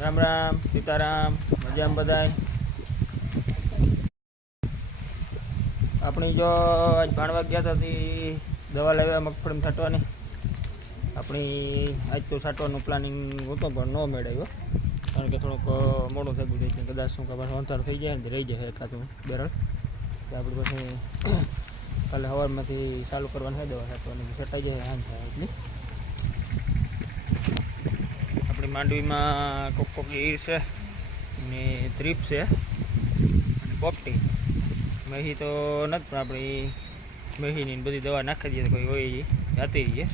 રામ રામ, સીતારામ, મજામ બધાય? આપણી જો આજ ભાણવા ગયા હતા દવા લાવ્યા મગફળી છાંટવાની. આપણી આજ તો છાંટવાનું પ્લાનિંગ હતો પણ ન મેળવ્યો કારણ કે થોડુંક મોડું થઈ ગયું છે કદાચ શું ખબર અંતર થઈ જાય ને રહી જાય એકાદું બેરળ કે આપણે પછી કાલે સવારમાંથી ચાલુ કરવાનું છે દવા છાંટવાની, છટાઈ જાય હાન થાય એટલી. માંડવીમાં કોક કોક ગીર છે ને ત્રીપ છે અને પોપટી મહી તો નથી, પણ આપણી મહીની બધી દવા નાખી દઈએ તો કોઈ હોય જાતી રહીએ.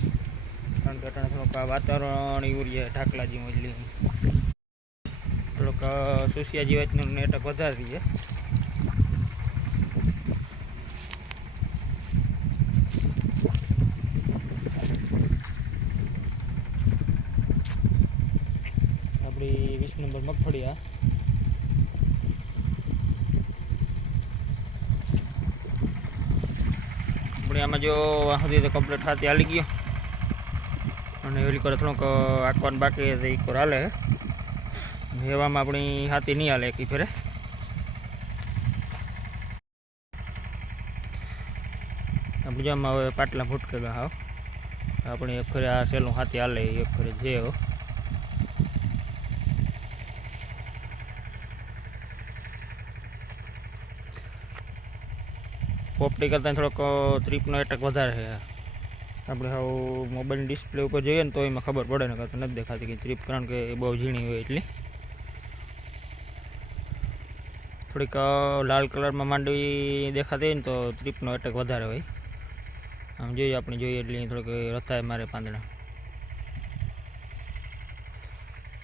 કારણ કે અટાણે થોડુંક વાતાવરણ એવું રહીએ ઢાકલાજી એટલે. થોડુંક સુસિયા જીવાતનું નેટક વધારે રહીએ આપણી વીસ નંબર મગફળી આ આમાં જો સુધી તો કમ્પ્લીટ હાથી હાલી ગયો. અને એવી કરે થોડુંક આંકવાનું બાકી તો એ કોર હાલે એવામાં આપણી હાથી નહીં હાલે એકી ફેરે. જો હવે પાટલા ફૂટકે હાવ આપણે એક ફેરે આ સેલું હાથી હાલે, એક ફેરે જે પોપટી કરતાં થોડોક ત્રીપનો એટક વધારે છે. આપણે હવે મોબાઈલ ડિસ્પ્લે ઉપર જોઈએ ને તો એમાં ખબર પડે ને કાં તો નથી દેખાતી કે ત્રીપ કારણ કે એ બહુ ઝીણી હોય એટલી. થોડીક લાલ કલરમાં માંડવી દેખાતી હોય ને તો ત્રીપનો એટક વધારે હોય. આમ જોઈએ, આપણે જોઈએ એટલે થોડીક રથાય મારે પાંદડા.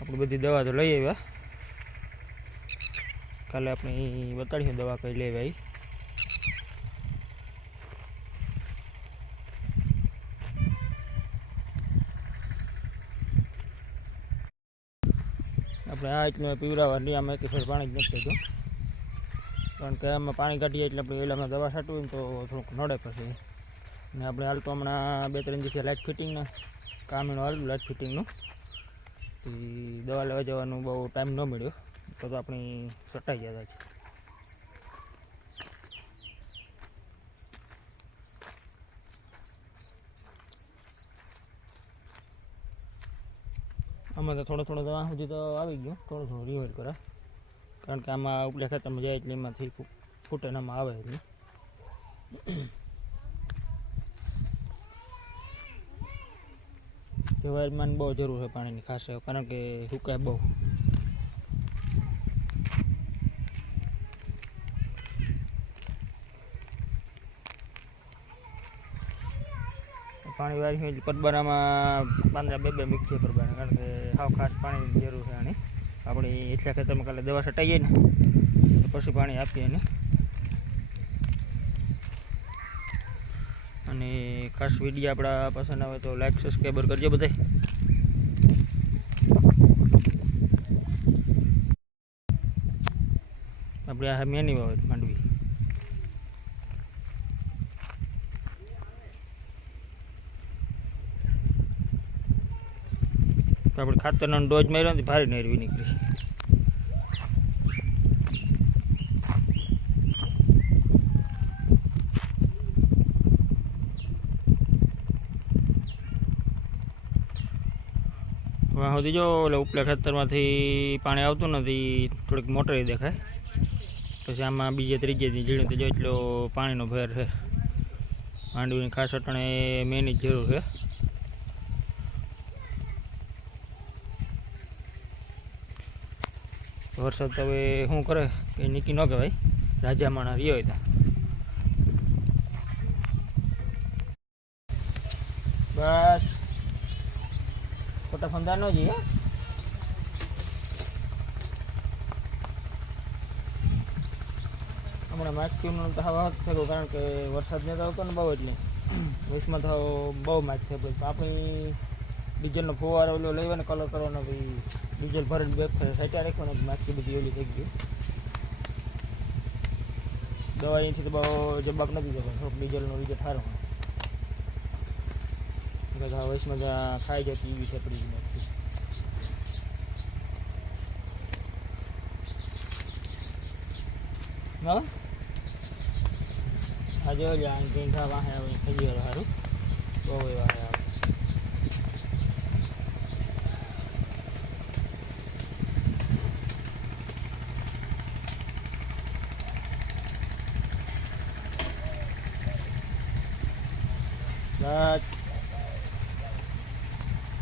આપણે બધી દવા તો લઈ આવ્યા. કાલે આપણે બતાડીશું દવા કઈ લઈ આપણે આ રીતનું પીવડાવવાની આમાં એક ફેર પાણી જ નથી પીધું કારણ કે આમાં પાણી કાઢીએ એટલે આપણે અમે દવા છાંટવું તો થોડુંક નડે પછી. ને આપણે હાલ તો હમણાં બે ત્રણ દિવસે લાઇટ ફિટિંગના કામનું હાલ લાઇટ ફિટિંગનું દવા લેવા જવાનું બહુ ટાઈમ ન મળ્યો. તો આપણી સટાઈ ગયા હતા આમાં તો થોડો થોડો દવા સુધી તો આવી ગયો. થોડો થોડો રિવાઇડ કરે. કારણ કે આમાં ઉપલા ખાતામાં જાય એટલે એમાંથી ફૂ- ફૂટે આમાં આવે એટલે તહેવારમાં બહુ જરૂર છે પાણીની, ખાસ કારણ કે સુકાય બહુ. પાણી વાળી હોય એટલે પરબારામાં પાંદડા બે બે છે પરબારા કારણ કે સાવ ખાસ પાણીની જરૂર છે આની. આપણે એટલા ખેતરમાં કાલે દવા છટાઈએ ને પછી પાણી આપીએ એને. અને ખાસ વીડિયો આપણા પસંદ આવે તો લાઈક સબસ્ક્રાઈબર કરજો બધાય. આપણે આ મેની વાવે માંડવી. આપણે ખાતરનો ડોઝ માર્યો ને ભારે નેરવી નીકળી. સુધી જો એટલે ઉપલા ખેતરમાંથી પાણી આવતું નથી, થોડીક મોટર દેખાય. પછી આમાં બીજે ત્રીજે ઝીણું તો જો એટલો પાણીનો ભેર છે. માંડવીની ખાસ અટણે મેની જરૂર છે. વરસાદ તો હવે શું કરે? એ નીકી ન કહેવાય. રાજા માણા રહ્યો હોય ત્યાં બસ. ખોટા ફંદા ન જઈએ હમણાં માછીનું તો હવા થયો કારણ કે વરસાદ નહીં આવતો ને બહુ એટલે. વચમાં તો બહુ માછ ગઈ આપણી ડીઝલનો ફુવારો ઓલો લેવાનો કલર કરવાનો ભાઈ ડીઝલ ભરીને બે સાઈટા રાખવાનો બાકી બધી ઓલી થઈ ગઈ. દવા અહીંથી તો બહુ જવાબ નથી જતો થોડોક ડીઝલનો વિજય ઠારો બધા વયસમાં ખાઈ જતી એવી છે પડી નથી હા? આજે ઓલી આંગી ખાવા હે થઈ ગયો સારું બહુ એવા વાહે આવે બસ